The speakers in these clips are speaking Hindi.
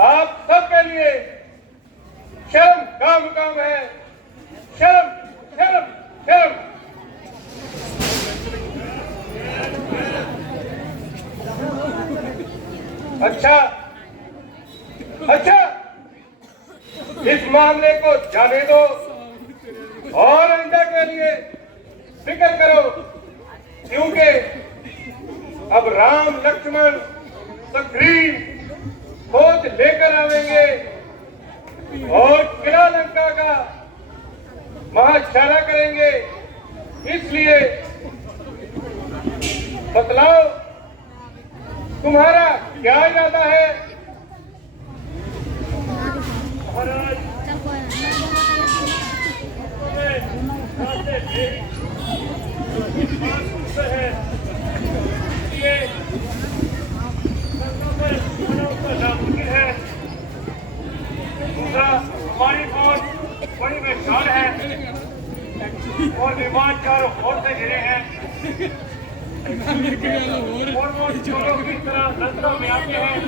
आप सबके लिए शर्म का मुकाम है। शर्म शर्म शर्म। अच्छा अच्छा, इस मामले को जाने दो और आइंदा के लिए फिक्र करो, क्योंकि अब राम लक्ष्मण सुग्रीव खोज लेकर आवेंगे और किला लंका का महाशाला करेंगे। इसलिए बतलाओ, तुम्हारा क्या इरादा है? हमारी फौज बड़ी विशाल है और विमान चारों ओर से घिरे हैं और वो चोरों की तरह लंका में आते हैं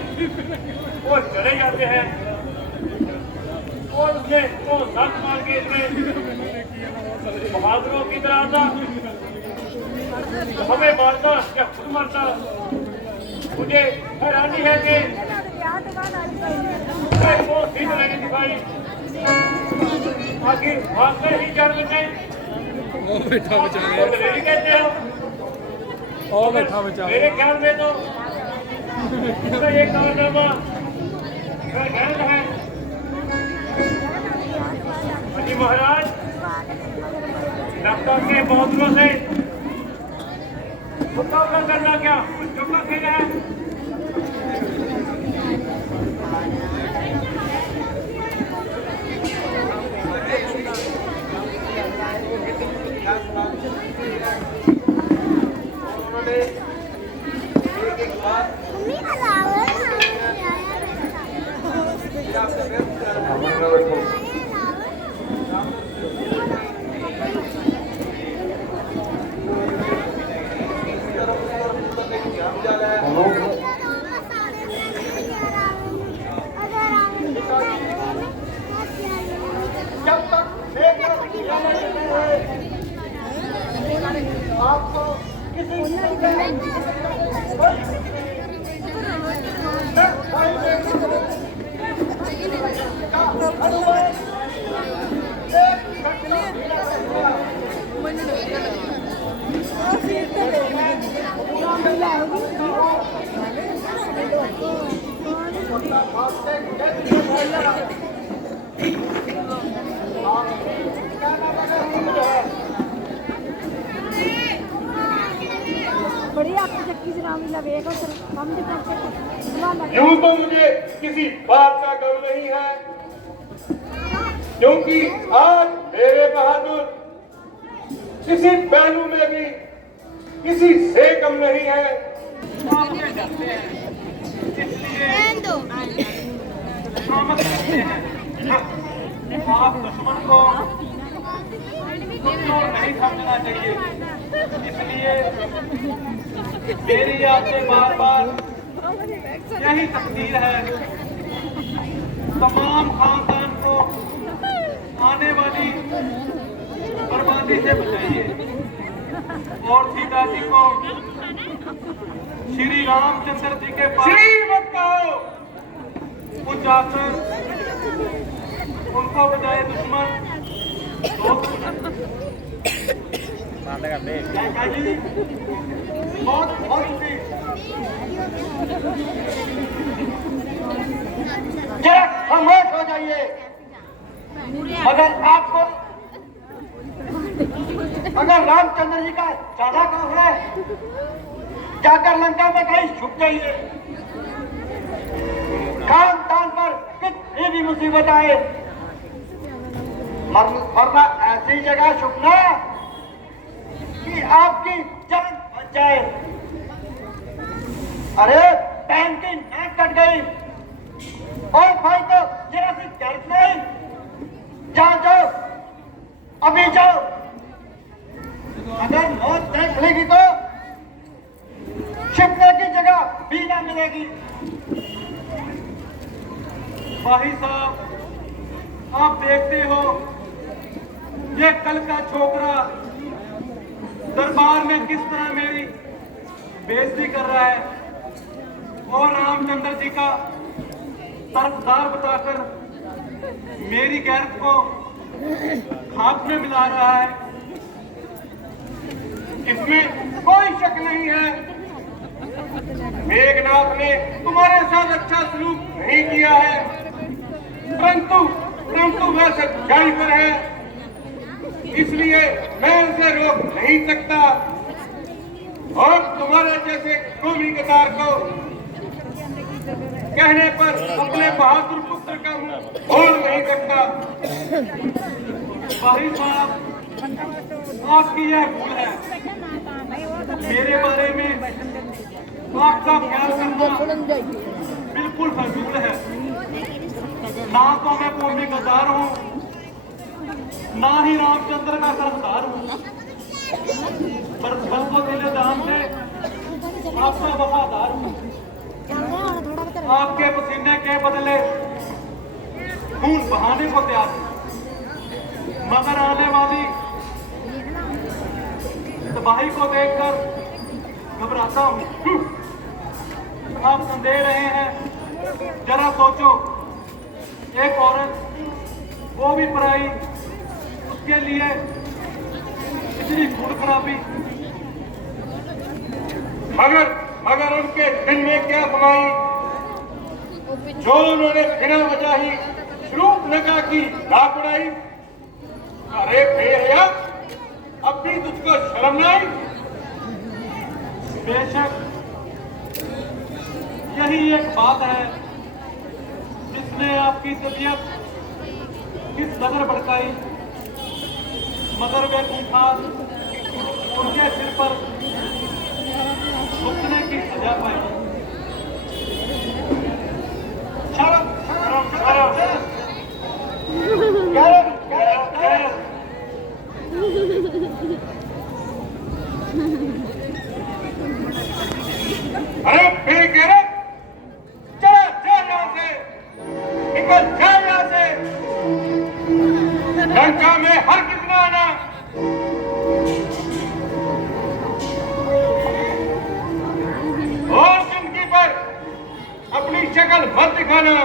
और चले जाते हैं और उसने तो साथ मार के इसमें बहादुरों की तरह आता, हमें मारता या खुद मारता। मुझे हैरानी है कि वो सीध नहीं दिखाई, आखिर भागते ही जान बचे। बैठा बचा कहते हो और बैठा बचा। मेरे ख्याल में तो ये कारनामा गलत है। जी महाराज, लंका के बहादुरों से मुकाबला करना क्या कुछ चौका खेल है? आपको किसी यूं तो मुझे किसी बात का गम नहीं है, क्योंकि आज मेरे बहादुर किसी पहलू में भी किसी से कम नहीं है। आप दुश्मन को नहीं समझना चाहिए, इसलिए मेरी आपसे बार बार यही तकदीर है, तमाम खानदान को आने वाली बर्बादी से बचाइए और सीता जी को श्री रामचंद्र जी के पास मत कहो, कुछ जाकर उनको बजाय दुश्मन बहुत जरा खामोश हो जाइए। अगर रामचंद्र जी का ज्यादा काम है, जाकर लंका में कहीं छुप जाइए। खानदान पर कितनी भी मुसीबत आए, वरना ऐसी जगह छुपना कि आपकी जान बच जाए। अरे पैन की नाक कट गई और भाई तो जरा सी दर्द नहीं, जाओ अभी जाओ, अगर मौत देख लेगी तो छिपने की जगह भी ना मिलेगी। भाई साहब, आप देखते हो ये कल का छोकरा दरबार में किस तरह मेरी बेइज्जती कर रहा है और रामचंद्र जी का तरफदार बताकर मेरी गैरत को खाक में मिला रहा है। इसमें कोई शक नहीं है, मेघनाथ ने तुम्हारे साथ अच्छा सलूक नहीं किया है, परंतु वह सच्चाई पर है, इसलिए मैं उसे रोक नहीं सकता और तुम्हारे जैसे कौमी गद्दार को कहने पर अपने बहादुर पुत्र का मुंह खोल नहीं सकता। भाई साहब, आपकी यह भूल है, मेरे बारे में आपका ख्याल करना बिल्कुल फजूल है। ना तो मैं कौमी गद्दार हूँ, ना ही रामचंद्र का तरफदार हूँ, पर बल्कि दिले दाम से आपका वफादार हूँ। आपके पसीने के बदले खून बहाने को तैयार हूँ, मगर आने वाली तबाही को देखकर घबराता हूँ। आप संदेह रहे हैं, जरा सोचो, एक औरत, वो भी पराई, उसके लिए इतनी खून खराबी, मगर उनके दिन में क्या कमाई जो उन्होंने बिना वजह ही शरूफ नगा की लाख उड़ाई। अरे बेहया, अब भी तुझको शर्म न आई? बेशक यही एक बात है जिसने आपकी तबीयत किस कदर भड़काई, मगर वे खूंखार उनके सिर पर भुगतने की सजा पाई। अरे बेगैरत, चला जा यहाँ से, निकल जा यहाँ से, लंका में हर कितना आना। और जिंदगी पर अपनी शक्ल मत दिखाना।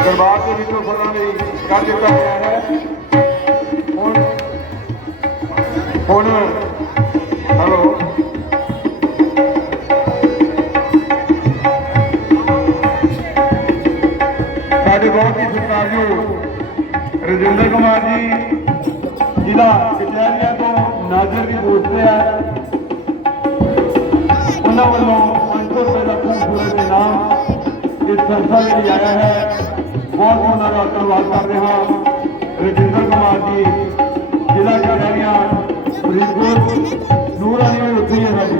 दरबार के विचों सदा नहीं कर दिता गया है। हेलो, साढ़े बहुत ही सत्कारयोग राजेंद्र कुमार जी जिला कचहरिया तो नाजर की पोस्ट है, उन्होंने वालों 500 रुपए का खूबसूरत इनाम इस संस्था के लिए आया है। बहुत उन्होंने धन्यवाद कर रहे हैं राजेंद्र कुमार जी, जिला कचहरिया फरीदकोट नूर अली में उत्थी है जी।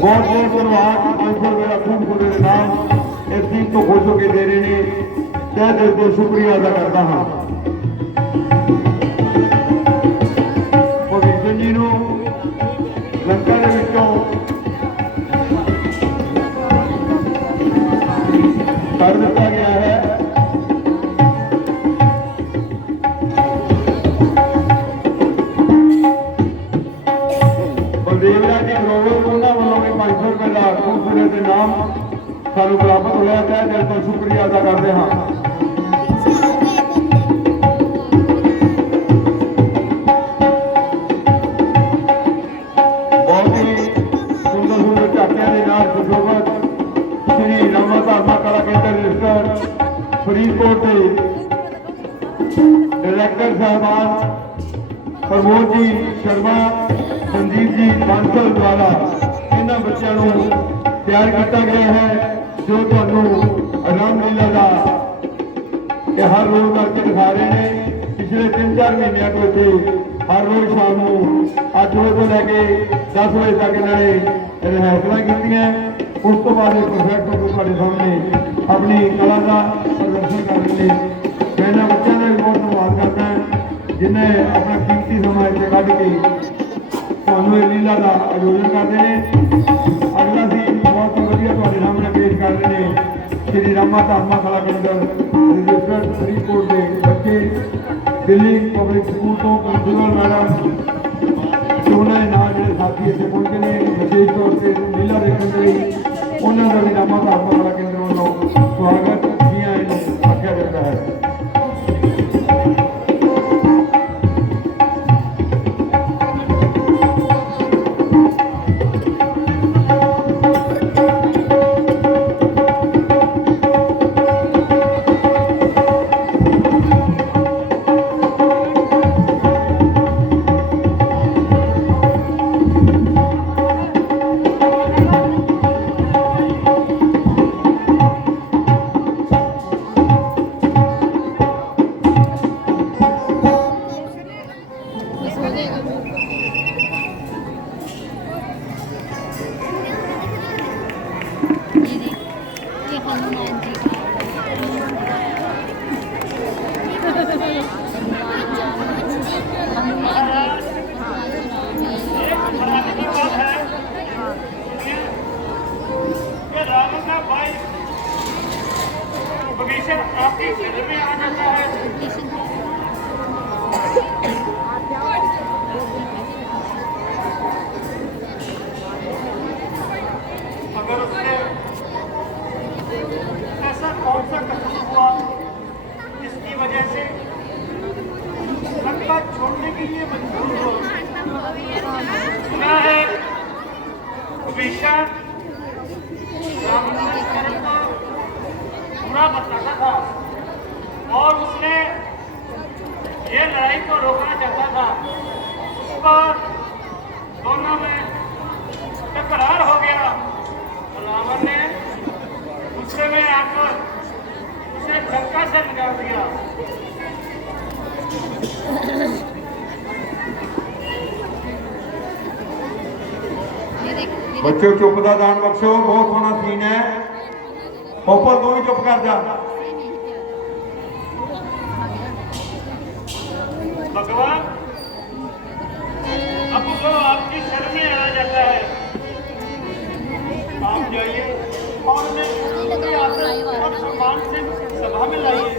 बहुत बहुत धन्यवाद। 500 रुपए का खूबसूरत इनाम इस चीज को खुश होकर दे रहे हैं, तहे दिल से शुक्रिया अदा करता हाँ। भविष्य जी को लंका के विचों कर दिता गया है। बलदेवरा जी ग्रोवर उन्होंने वालों के 500 रुपए का खूबसूरत इनाम सानू प्राप्त होया है, दिल तो शुक्रिया अदा करते हैं। बहुत ही सुंदर सुंदर झाकियां के नाल सुशोभित श्री रामा धार्मा कला केंद्र रजिस्टर फरीदकोट के डायरेक्टर साहबान प्रमोद जी शर्मा, संजीव जी बांसल द्वारा इन बच्चों को तैयार किया गया है, जो रामलीला का हर रोज करके दिखा रहे हैं। पिछले 3-4 महीनों तो इतने हर रोज शाम को 8 बजे तो लैके 10 बजे तक इन्होंने रिहर्सल की। उस तो बाद परफेक्ट होकर सामने अपनी कला का प्रदर्शन कर रहे हैं। मैं इन्होंने बच्चों का भी बहुत धन्यवाद करता है जिन्हें अपना कीमती समय इतने कढ़ के थानू लीला का आयोजन करते हैं। अगला सीन बहुत ही वधिया तुहाडे सामने पेश कर रहे हैं श्री रामा धामा कला केंद्र रजिस्टर्ड फरीदकोट के बच्चे दिल्ली पब्लिक स्कूल तो प्रिंसीपल मैडम उन्होंने नाल जो साथी इतने पहुंचे ने विशेष तौर पर लीला देखने के लिए उन्होंने भी रामा धामा कला केंद्र वालों स्वागत जी आए आख्या जाता है। आपके शरीर में आ जाता है। अगर उसने ऐसा कौन सा कसूर हुआ जिसकी वजह से लंका छोड़ने के लिए मजबूर हो। सुना है हमेशा बुरा बताता था और उसने ये लड़ाई को रोकना चाहता था। उस पर दोनों में टकरार हो गया। रावण ने गुस्से में आकर उसे लंका से निकाल दिया। बच्चों चुप का दान बख्शो, बहुत सोहना सीन है। पोपल तू भी चुप कर जा। भगवान अब वो आपकी शरण में आ जाता है। आप जाइए और उन्हें आदर और सम्मान से सभा में लाइए।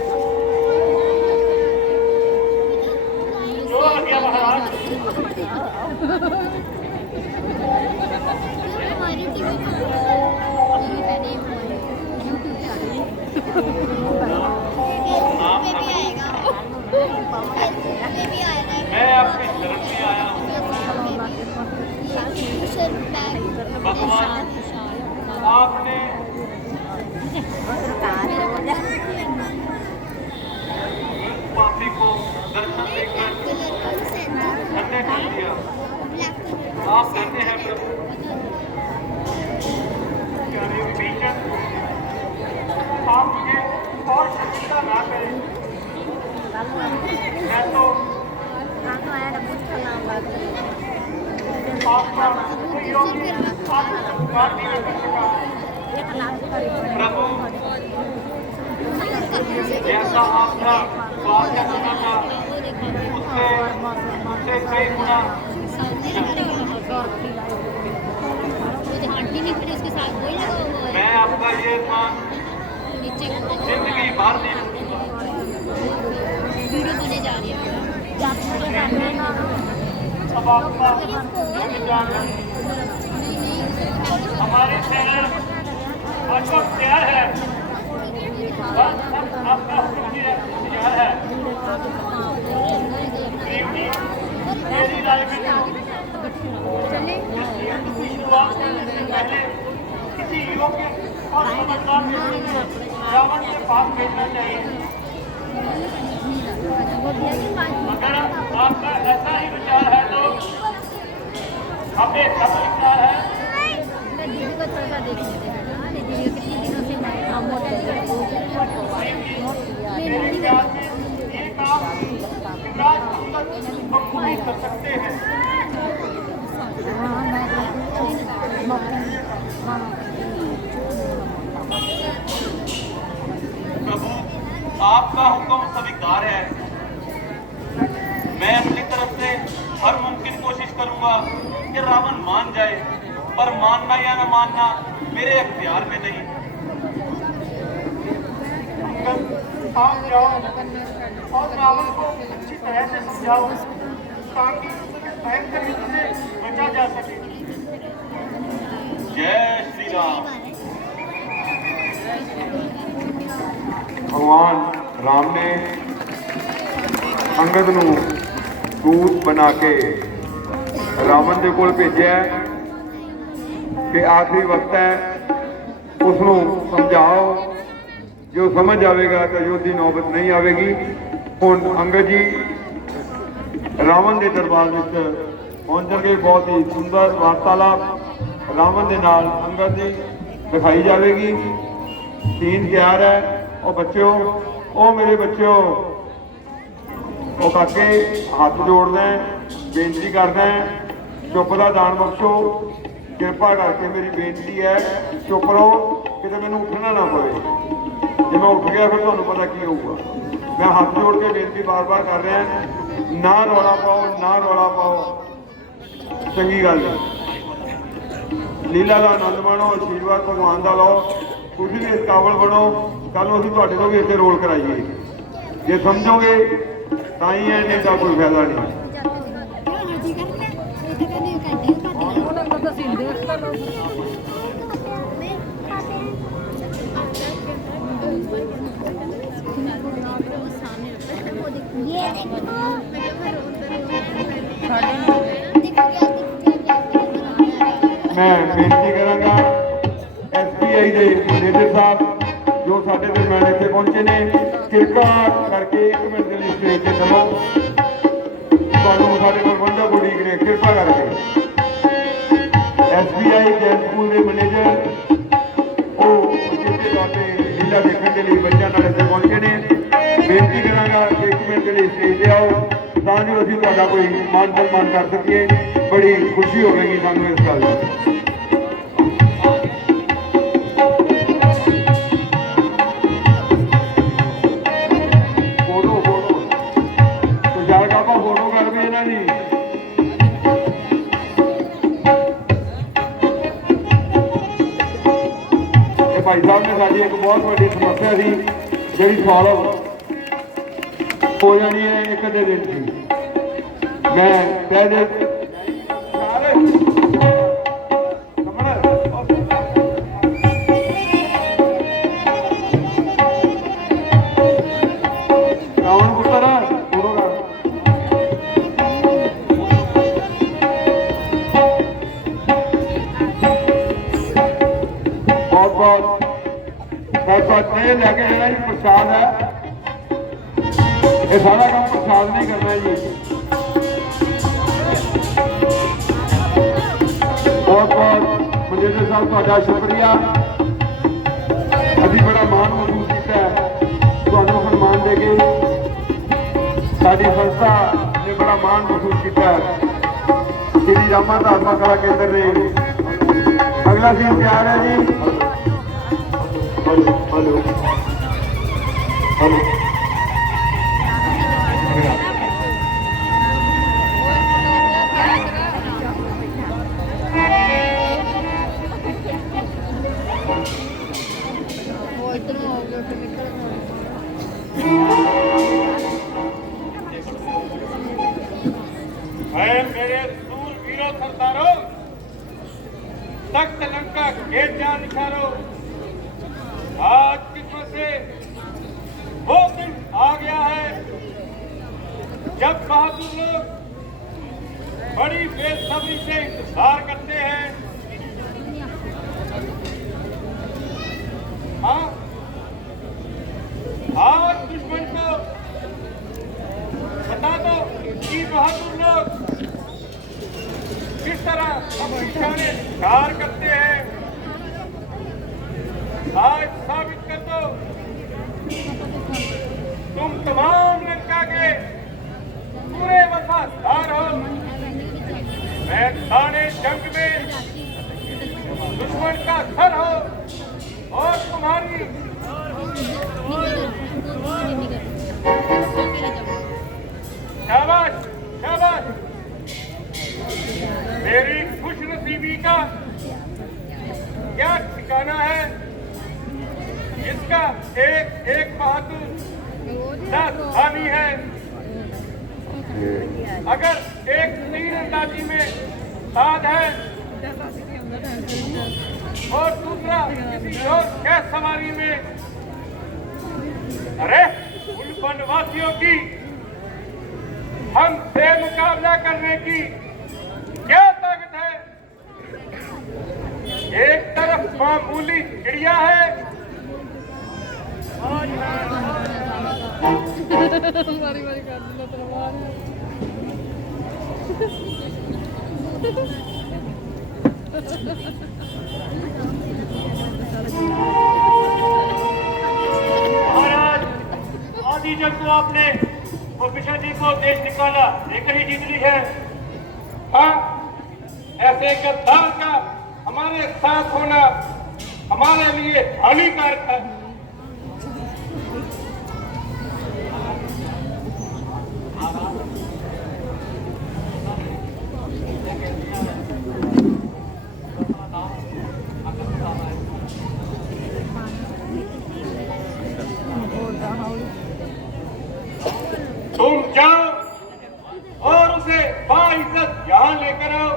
जो आ गया महाराज। मैं आपकी शरण में आया हूँ। भगवान आपने पापी को दर्शन देकर धन्य कर दिया। आप धन्य हैं प्रभु। प्यारे विभीषण, आप मुझे और शर्मिंदा ना करें। मैं तो आपका कोई योग्य आपको स्वीकार नहीं कर सका। प्रभु, जैसा आपका वादा करना था उससे कई गुना मैं आपका ये मान जिंदगी भर नहीं रखूंगा। अब आपका हमारे शहर अशोक तैयार है। बस आपका हुक्म की इंतजार है। मेरी राय में की शुरुआत से पहले किसी योग्य और समझदार व्यक्ति को रावण के पास भेजना चाहिए। अगर आपका ऐसा ही विचार है तो हमें सब विचार है। मेरे ख्याल में ये काम बखूबी कर सकते हैं। प्रभु, आपका हुक्म स्वीकार है। मैं अपनी तरफ से हर मुमकिन कोशिश करूंगा कि रावण मान जाए, पर मानना या न मानना मेरे अख्तियार में नहीं। आप जाओ और रावण को अच्छी तरह से समझाओ ताकि भयंकर युद्ध से बचा जा सके। जय श्री राम। भगवान राम ने अंगद ਨੂੰ ਦੂਤ ਬਣਾ ਕੇ ਰਾਵਣ ਦੇ ਕੋਲ ਭੇਜਿਆ ਕਿ ਆਖਰੀ ਵਕਤ ਹੈ, ਉਸ ਨੂੰ ਸਮਝਾਓ, ਜੋ ਸਮਝ ਆਵੇਗਾ ਤਾਂ ਯੁੱਧ ਦੀ ਨੌਬਤ ਨਹੀਂ ਆਵੇਗੀ। ਹੁਣ ਅੰਗਦ ਜੀ ਰਾਵਣ ਦੇ ਦਰਬਾਰ ਵਿੱਚ ਪਹੁੰਚਣਗੇ। ਬਹੁਤ ਹੀ ਸੁੰਦਰ ਵਾਰਤਾਲਾਪ ਰਾਵਣ ਦੇ ਨਾਲ ਅੰਗਦ ਦੀ ਦਿਖਾਈ ਜਾਵੇਗੀ। ਸੀਨ ਤਿਆਰ ਹੈ। ਉਹ ਬੱਚਿਓ, ਉਹ ਮੇਰੇ ਬੱਚਿਓ, ਉਹ ਕਾਕੇ ਹੱਥ ਜੋੜਦਾ, ਬੇਨਤੀ ਕਰਦਾ, ਚੁੱਪ ਦਾ ਦਾਨ ਬਖਸ਼ੋ। ਕਿਰਪਾ ਕਰਕੇ ਮੇਰੀ ਬੇਨਤੀ ਹੈ, ਚੁੱਪ ਰਹੋ, ਕਿਤੇ ਮੈਨੂੰ ਉੱਠਣਾ ਨਾ ਪਵੇ। ਜੇ ਮੈਂ ਉੱਠ ਗਿਆ ਫਿਰ ਤੁਹਾਨੂੰ ਪਤਾ ਕੀ ਹੋਊਗਾ। ਮੈਂ ਹੱਥ ਜੋੜ ਕੇ ਬੇਨਤੀ ਬਾਰ-ਬਾਰ ਕਰ ਰਿਹਾ, ਨਾ ਰੌਲਾ ਪਾਓ, ਨਾ ਰੌਲਾ ਪਾਓ। ਚੰਗੀ ਗੱਲ ਨਹੀਂ। ਲੀਲਾ ਦਾ ਆਨੰਦ ਮਾਣੋ, ਆਸ਼ੀਰਵਾਦ ਭਗਵਾਨ ਦਾ ਲਓ। ਤੁਸੀਂ ਵੀ ਇਸ ਕਾਬਲ ਬਣੋ, ਕੱਲ ਨੂੰ ਅਸੀਂ ਤੁਹਾਡੇ ਤੋਂ ਵੀ ਇੱਥੇ ਰੋਲ ਕਰਾਈਏ। ਜੇ ਸਮਝੋਗੇ ਤਾਂ ਹੀ ਹੈ, ਨਹੀਂ ਤਾਂ ਕੋਈ ਫਾਇਦਾ ਨਹੀਂ। मैं बेनती करांगा SBI ਦੇ ਮੈਨੇਜਰ ਸਾਹਿਬ ਜੋ ਸਾਡੇ ਦਰਮਿਆਨ ਇੱਥੇ ਪਹੁੰਚੇ ਨੇ, ਕਿਰਪਾ ਕਰਕੇ 1 ਮਿੰਟ ਦੇ ਲਈ ਸਟੇਜ ਤੇ ਚਲੋ। ਤੁਹਾਨੂੰ ਸਾਡੇ ਕੋਲ ਬੰਦਾ ਬੁੜੀਕ ਨੇ, ਕਿਰਪਾ ਕਰਕੇ SBI ਜੈਨ ਸਕੂਲ ਦੇ ਮੈਨੇਜਰ ਉਹ ਕਿਸੇ ਬਾਤੇ ਲੀਲਾ ਦੇਖਣ ਦੇ ਲਈ ਬੱਚਿਆਂ ਨਾਲ ਇੱਥੇ ਪਹੁੰਚੇ ਨੇ। ਬੇਨਤੀ ਕਰਾਂਗਾ ਕਿ 1 ਮਿੰਟ ਦੇ ਲਈ ਸਟੇਜ ਤੇ ਆਓ ਤਾਂ ਜੋ ਅਸੀਂ ਤੁਹਾਡਾ ਕੋਈ ਮਾਨ ਸਨਮਾਨ ਕਰ ਸਕੀਏ। ਬੜੀ ਖੁਸ਼ੀ ਹੋਵੇਗੀ ਸਾਨੂੰ ਇਸ ਗੱਲ ਦੀ। भाई साहब ने साड़ी एक बहुत बड़ी समस्या थी जी सॉल्व हो जानी है एक अद्धे दिन की। मैं पहले रावण पुत्र ਇਹ ਲੈ ਕੇ ਜਿਹੜਾ ਜੀ ਪ੍ਰਸਾਦ ਹੈ, ਇਹ ਸਾਰਾ ਕੰਮ ਪ੍ਰਸਾਦ ਨਹੀਂ ਕਰਨਾ ਜੀ। ਬਹੁਤ ਬਹੁਤ ਮੈਨੇਜਰ ਸਾਹਿਬ ਤੁਹਾਡਾ ਸ਼ੁਕਰੀਆ। ਅਸੀਂ ਬੜਾ ਮਾਣ ਮਹਿਸੂਸ ਕੀਤਾ ਤੁਹਾਨੂੰ ਸਨਮਾਨ ਦੇ ਕੇ। ਸਾਡੀ ਸੰਸਥਾ ਨੇ ਬੜਾ ਮਾਣ ਮਹਿਸੂਸ ਕੀਤਾ। ਸ਼੍ਰੀ ਰਾਮਾ ਧਾਰਮਿਕ ਕਲਾ ਕੇਂਦਰ ਨੇ। ਅਗਲਾ ਸੀਨ ਤਿਆਰ ਹੈ ਜੀ। हेलो हेलो हेलो मेरे सूरवीरों सरदारों, तख्त लंका घेर जा निखारो। आज किस्मत से वो दिन आ गया है जब बहादुर लोग बड़ी बेसब्री से इंतजार करते हैं। हाँ, आज दुश्मन को बता दो कि बहादुर लोग किस तरह अपनी जाने शिकार करते हैं। आज साबित कर दो तुम तमाम लंका के पूरे मैदाने जंग में दुश्मन का सर हो और तुम्हारी शाबाश शाबाश। मेरी खुशनसीबी का क्या ठिकाना है, जिसका एक एक बहादुर राजधानी है। अगर एक तीरंदाजी में साध है और दूसरा किसी और गैस सवारी में, अरे उन वनवासियों की हमसे मुकाबला करने की क्या ताकत है। एक तरफ मामूली चिड़िया है मारी मारी कर दिया तलवार महाराज, आधी जंग तो आपने वो पिछड़ जी को देश निकाला लेकर ही जीत ली है। हाँ, ऐसे गद्दार का हमारे साथ होना हमारे लिए हानिकारक है। तुम जाओ और उसे बाइज्जत यहाँ लेकर आओ।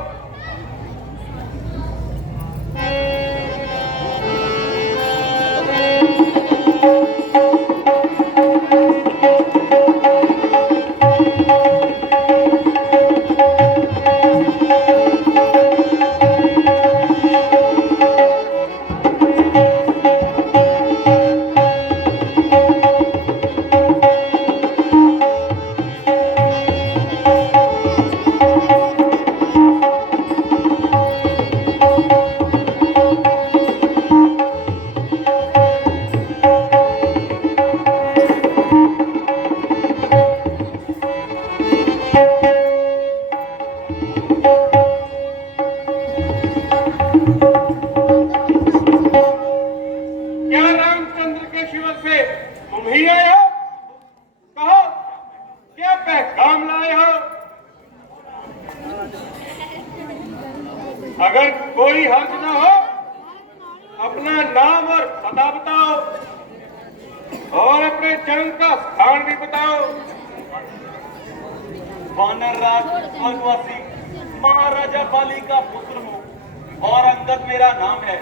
क्या रामचंद्र के शिविर से तुम ही आए हो? कहो, क्या पैगाम लाए हो? अगर कोई हर्ज न हो, अपना नाम और पता बताओ और अपने जन्म का स्थान भी बताओ। वानर राज स्वर्गवासी महाराजा बाली का पुत्र हूँ और अंगद मेरा नाम है।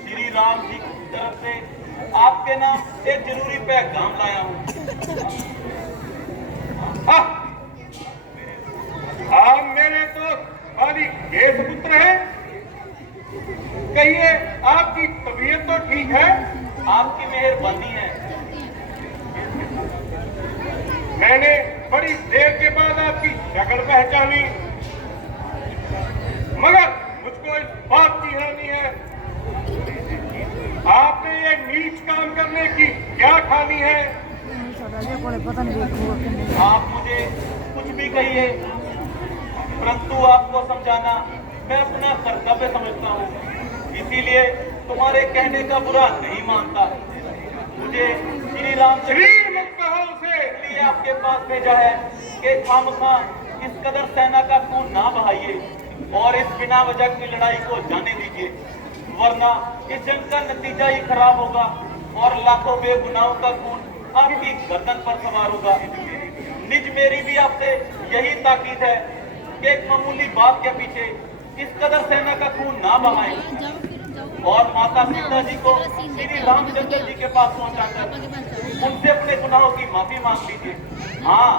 श्री राम जी की तरफ से आपके नाम एक जरूरी पैगाम लाया हूँ। आप मेरे तो बाली के पुत्र हैं। कहिए, आपकी तबीयत तो ठीक है? आपकी मेहरबानी है। मैंने बड़ी देर के बाद आपकी शक्ल पहचानी, मगर मुझको इस बात की हानि है, आपने ये नीच काम करने की क्या ठानी है? आप मुझे कुछ भी कहिए, परंतु आपको समझाना मैं अपना कर्तव्य समझता हूँ। इसीलिए तुम्हारे कहने का बुरा नहीं मानता। मुझे श्री राम श्री मत कहो उसे। इसलिए आपके पास भेजा है कि खामखा इस कदर सेना का खून ना बहाइए और इस बिना वजह की लड़ाई को जाने दीजिए, वरना इस जंग का नतीजा ही खराब होगा और लाखों बेगुनाहों का खून आपकी गर्दन पर सवार होगा। निज मेरी भी आपसे यही ताकीद है कि एक मामूली बात के पीछे इस कदर सेना का खून ना बहाएं और माता सीता जी को श्री रामचंद्र जी के पास पहुंचाकर उनसे अपने गुनाहों की माफी मांग लीजिए। हाँ,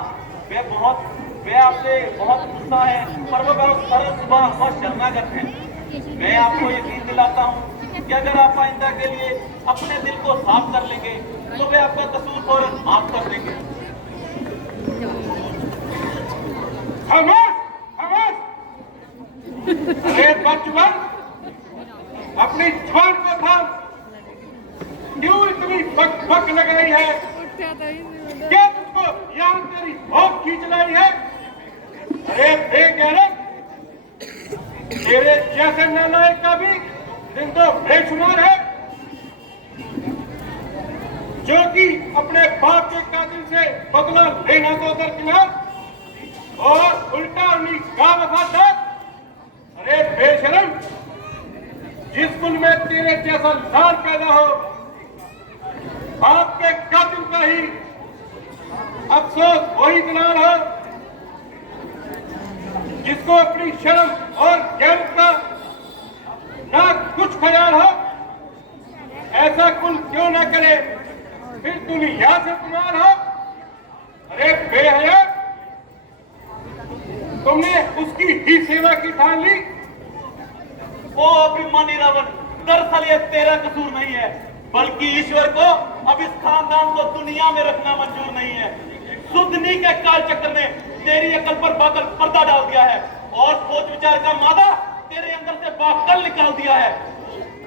वे आपसे बहुत गुस्सा है, पर वो बहुत सरल स्वभाव और शरणागत है। मैं आपको यकीन दिलाता हूँ कि अगर आप आइंदा के लिए अपने दिल को साफ कर लेंगे तो वे आपका कसूर फौरन माफ कर देंगे। खामोश, खामोश। अरे बचपन, अपनी जुबान को थाम। क्यों इतनी बक बक लग रही है? क्या तुझको यहाँ तेरी बहुत खींच लाई है? अरे बेगैरत, सेनालय का भी दिन तो बेशुमार है, जो कि अपने बाप के कातिल से बदला लेना तो दरकिनार और उल्टा उन्हीं का वफादार। अरे बेशरम, जिस कुल में तेरे जैसा लाल पैदा हो, बाप के कातिल का ही अफसोस वही दलाल हो जिसको अपनी शर्म और गैरत का ना कुछ ख्याल हो। ऐसा कुल क्यों ना करे, फिर दुनिया से कुमार हो। अरे बेहया, तुमने उसकी ही सेवा की ठान ली। ओ अभिमानी रावण, दरअसल ये तेरा कसूर नहीं है, बल्कि ईश्वर को अब इस खानदान को दुनिया में रखना मंजूर नहीं है। सुधनी के काल चक्कर ने तेरी अकल पर बाकल पर्दा डाल दिया है और सोच विचार का मादा तेरे अंदर से बाकल निकाल दिया है।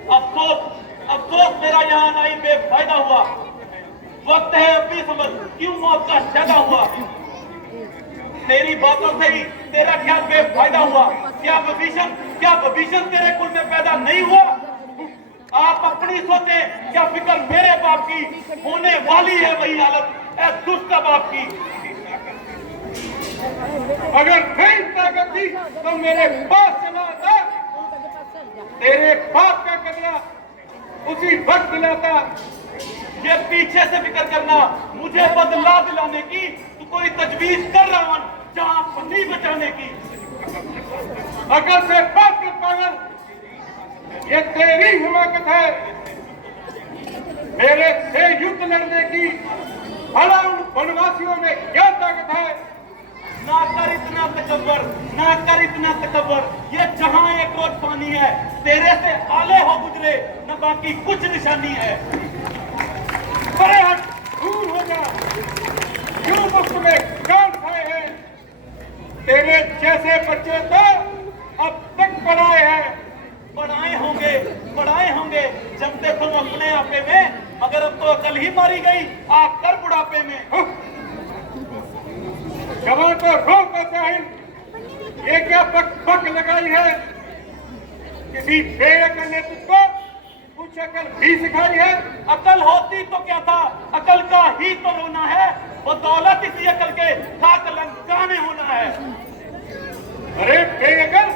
अफसोस मेरा यहाँ आना ही बेफायदा हुआ। वक्त है अब भी समझ क्यों मौत का शैदा हुआ। तेरी बातों से ही तेरा ख्याल बेफायदा हुआ। क्या विभीषण तेरे कुल में पैदा नहीं हुआ? आप अपनी सोचे, क्या फिक्र मेरे बाप की होने वाली है वही हालत है दुष्ट बाप की। अगर नहीं ताकत थी तो मेरे पास चला आता, तेरे बाप का कदरा उसी वक्त दिलाता। ये पीछे से फिक्र करना मुझे बदला दिलाने की, तू कोई तजवीज कर रावण जहां पत्नी बचाने की। अकल से बात कर पागल, ये तेरी हिमाकत है मेरे से युद्ध लड़ने की। भला उन वनवासियों में क्या ताकत है? ना कर इतना तकबर, ये जहां एक रोज पानी है, तेरे से आले हो गुजरे न बाकी कुछ निशानी है। परे हट, दूर हो जा, क्यों मुफ्त में कान खाए हैं? तेरे जैसे बच्चे तो अब तक पढ़ाए हैं। पढ़ाए होंगे जमते खुद अपने आपे में, मगर अब तो कल ही मारी गई आकर बुढ़ापे में। जवान को रोक जाहिल, ये क्या बक लगाई है? किसी बेअकल ने तुझको कुछ अकल भी सिखाई है? अकल होती तो क्या था, अकल का ही तो रोना है। बदौलत इसी अकल के खाक लंकाने होना है। अरे बेअकल,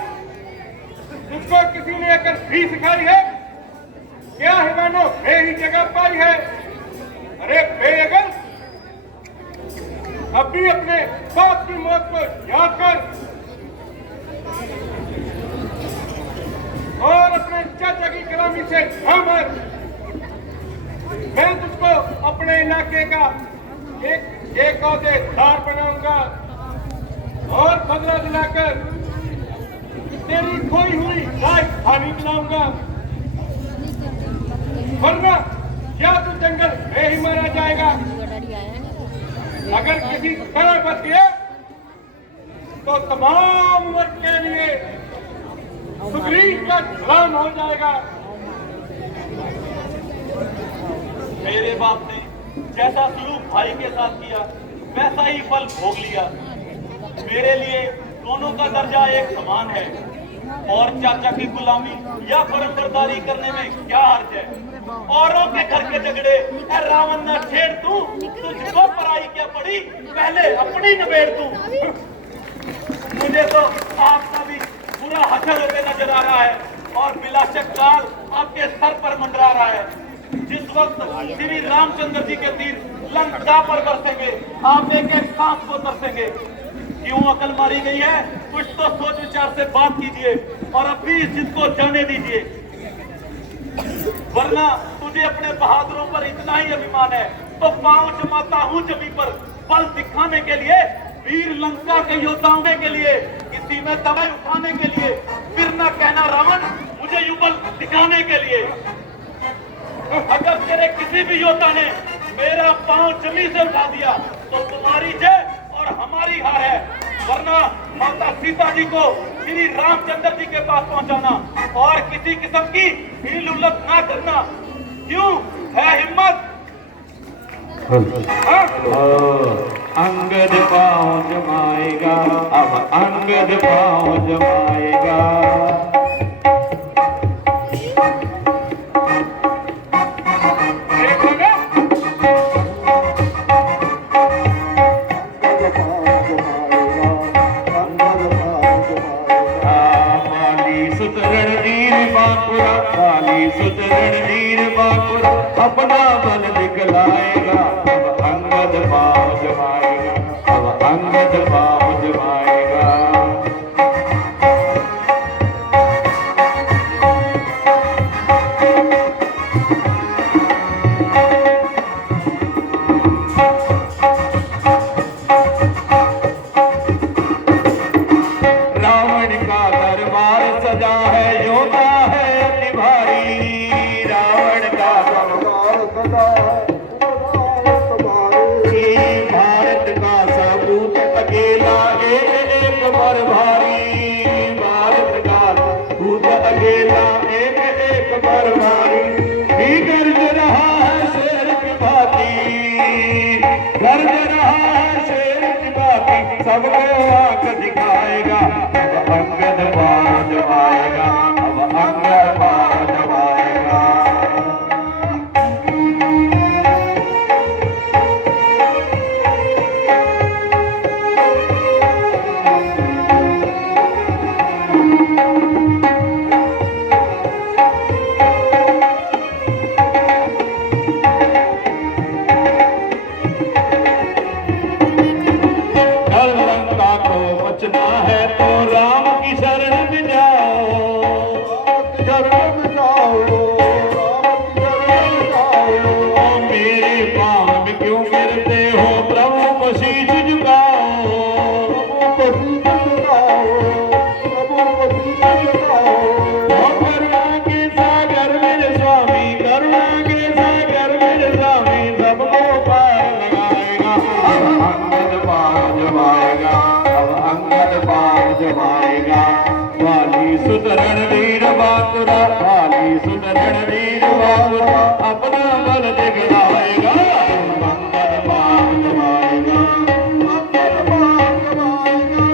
तुझको किसी ने अकल भी सिखाई है? क्या हिमानो ही जगह पाई है? अरे बेअकल, अब भी अपने बाप की मौत को याद कर और अपने चाचा की गुलामी से न मर। मैं तुझको अपने इलाके का एक औहदेदार बनाऊंगा और बदला दिलाकर तेरी खोई हुई राजधानी दिलाऊंगा, वरना या तू जंगल में ही मारा जाएगा। अगर किसी तरह बच गया तो तमाम उम्र के लिए सुग्रीव का गुलाम हो जाएगा। मेरे बाप ने जैसा सलूक भाई के साथ किया वैसा ही फल भोग लिया। मेरे लिए दोनों का दर्जा एक समान है और चाचा की गुलामी या फर्जबरदारी करने में क्या हर्ज है। औरों के घर के झगड़े रावण न छेड़ तू, तुझको पराई क्या पड़ी, पहले अपनी निबेड़ तू। मुझे तो आपका भी पूरा हशर होते नजर आ रहा है और बिला शक काल आपके सर पर मंडरा रहा है। जिस वक्त श्री रामचंद्र जी के तीर लंका पर बरसेंगे, आप एक एक सांस को तरसेंगे। क्यों अकल मारी गई है, कुछ तो सोच विचार से बात कीजिए और अभी इस जिद को जाने दीजिए, वरना तुझे अपने बहादुरों पर इतना ही अभिमान है तो पांव जमाता हूँ जमीन पर बल दिखाने के लिए, वीर लंका के योद्धाओं के लिए, किसी में दवाई उठाने के लिए, फिर न कहना रावण मुझे युगल दिखाने के लिए। अगर तेरे किसी भी योद्धा ने मेरा पांव जमीन से उठा दिया तो तुम्हारी जय और हमारी हार है, वरना माता सीता जी को श्री रामचंद्र जी के पास पहुंचाना और किसी किस्म की हील उल्लत ना करना। क्यों है हिम्मत? अंगद पाँव जमाएगा, अब अंगद पाँव जमाएगा। बाली सुदृढ़ वीर बाकुर अपना बल दिखलाएगा। अब अंगद पाँव जमाएगा, अब अंगद पाँव जमाएगा। रावण का दरबार सजा है, योद्धा है अति भारी। रावण का दरबार सजा है, भारत का सबूत अकेला एक पर भारी। भारत का सबूत अकेला एक पर भारी। गर्ज रहा है शेर की भांति, गर्ज रहा है शेर की भांति, सबको आंख दिखाएगा। अब अंगद पाँव जमाएगा, अब अंगद पाँव जमाएगा। लंका को बचना है तो राम की शरण में जाओ, शरण में जाओ, राम की शरण में जाओ। मेरे पाँव में क्यों गिरते हो, प्रभु को शीश झुकाओ, प्रभु को शीश झुकाओ, प्रभु को शीश झुकाओ। करुणा के सागर मेरे स्वामी, करुणा के सागर मेरे स्वामी, सबको पार लगाएगा। अब अंगद पाँव जमाएगा, अब अंगद पाँव जमाएगा। बाली सुदृढ़ वीर बाकुरा, बाली सुदृढ़ वीर बाकुरा, अपना बल दिखलाएगा। अंगद पाँव जमाएगा, अंगद पाँव जमाएगा।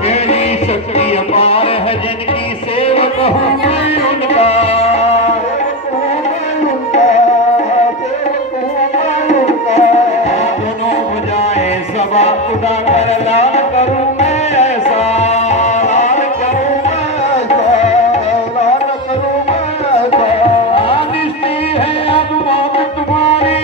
मेरी शक्ति अपार है, जिनकी सेवक हूँ मैं उनका, दोनों बजाए सभा उड़ा कर लाल करूँ मैं ऐसा, लाल करूँ मैं ऐसा, लाल करूँ मैं ऐसा। दृष्टि है अब मौत तुम्हारी,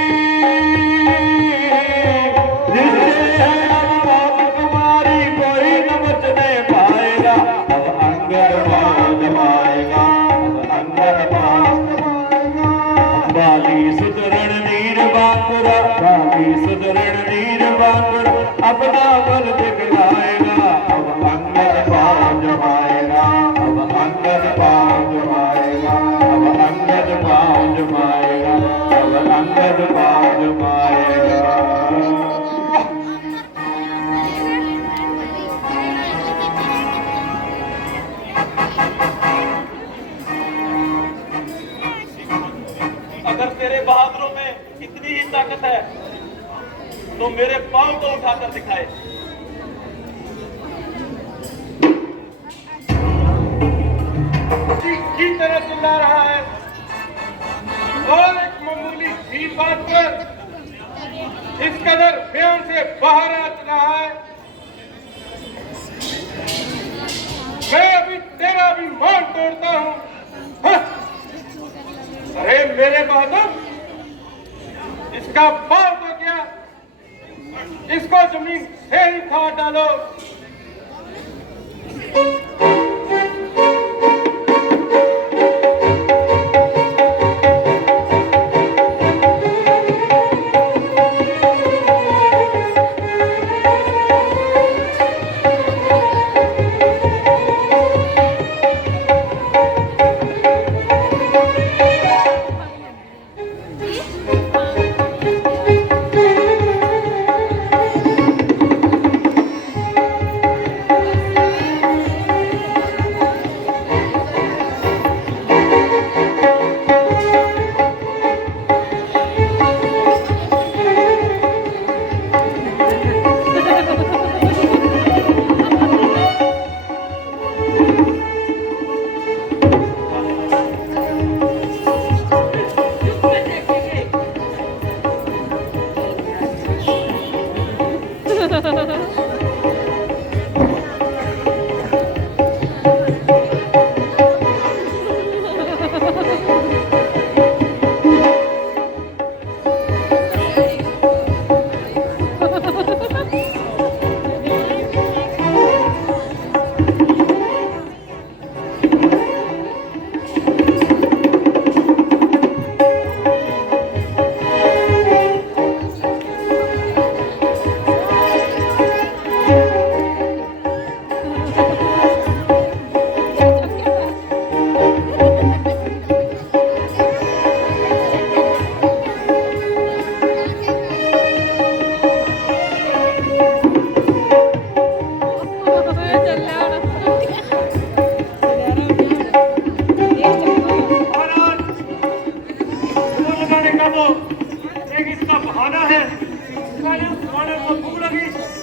दृष्टि है अब मौत तुम्हारी, कोई न बचने पाएगा। अब अंगद पाँव जमाएगा, अब अंगद पाँव जमाएगा। बाली सुदृढ़ वीर बाकुरा, बाली सुदृढ़ वीर बाकुरा, अपना बल दिखलाएगा। अब अंगद पाँव जमाएगा, अब अंगद पाँव जमाएगा, अब अंगद पाँव जमाएगा, अब अंगद पाँव जमाएगा। अगर तेरे बहादुरों में इतनी ही ताकत है तो मेरे पांव को उठाकर दिखाए। की तरह चिल्ला रहा है और एक मामूली सी बात पर इस कदर बयान से बाहर आ रहा है। मैं अभी तेरा भी मान तोड़ता हूँ। हाँ। अरे मेरे बहादुर, इसका पाँव तो क्या, इसको जमीन से ही खा डालो।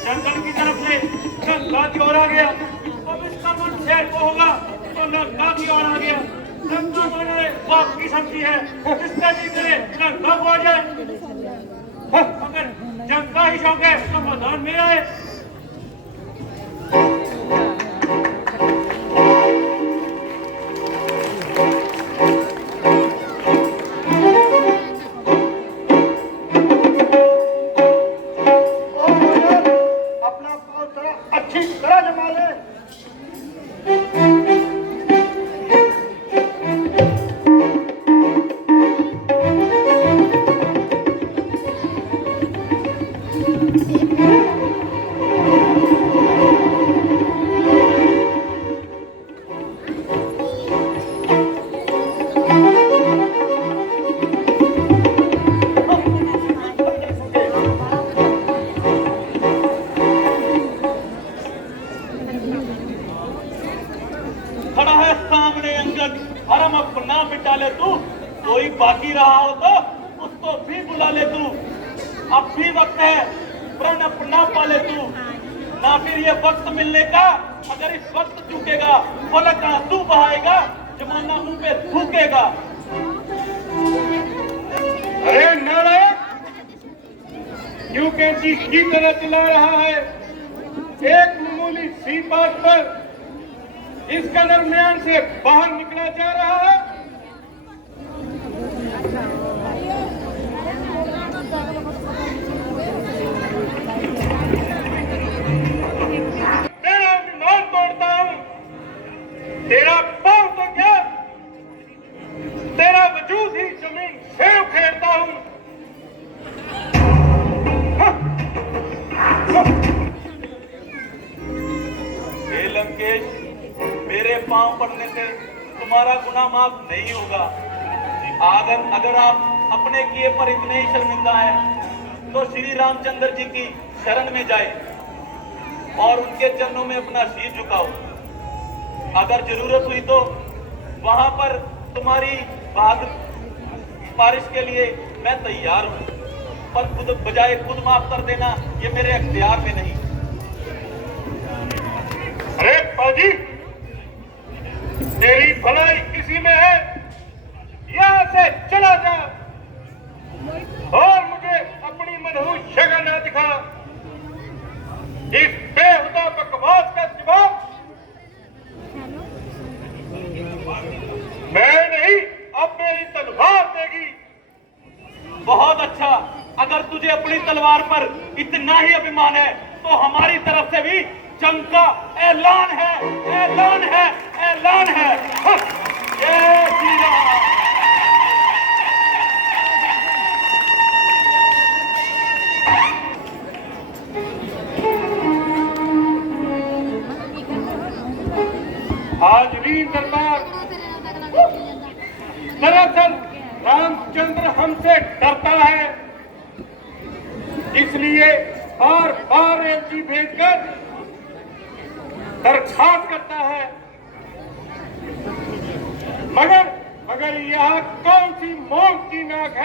जंगल की तरफ से गंगा की ओर आ गया। अब इसका मन शहर को होगा तो गंगा की ओर आ गया। गंगा माने बाप की शक्ति है, जिसका जी करे गंगा को आ जाए। अगर गंगा ही शौक है तो मैदान मेरा है। खड़ा है सामने अंगद, हरम अपना बिटा ले तू। कोई बाकी रहा हो तो उसको भी बुला ले तू। अब भी वक्त है, प्रण अपना पाले तू। ना फिर ये वक्त मिलने का, अगर इस वक्त चूकेगा फलक आंसू बहाएगा, जमाना मुंह पे थूकेगा। अरे नालायक, क्यों कैंची की तरह चला रहा है? एक मामूली सी बात पर इस कदर म्यान से बाहर निकला जा रहा है। तेरा विमान तोड़ता हूं, तेरा पांव तो क्या, तेरा वजूद ही जमीन से उखेड़ता हूं। हे लंकेश, मेरे पांव पड़ने से तुम्हारा गुनाह माफ नहीं होगा। अगर आप अपने किए पर इतने ही शर्मिंदा हैं, तो श्री रामचंद्र जी की शरण में जाए और उनके चरणों में अपना शीर झुकाओ। अगर जरूरत हुई तो वहां पर तुम्हारी बारिश के लिए मैं तैयार हूं, पर खुद बजाय खुद माफ कर देना ये मेरे अख्तियार में नहीं। अरे फौजी, तेरी भलाई किसी में है, यहां से चला जा और मुझे अपनी मनहूस शक्ल न दिखा। इस बेहुदा बकवास का जवाब मैं नहीं, अब मेरी तलवार देगी। बहुत अच्छा, अगर तुझे अपनी तलवार पर इतना ही अभिमान है तो हमारी तरफ से भी जंग का ऐलान है, ऐलान है, ऐलान है। जय श्री राम। हाजरीन दरबार, दरअसल रामचंद्र हमसे डरता है, इसलिए बार बार एलची भेजकर दरखास्त करता है। मगर यह कौन सी मौत की नाक है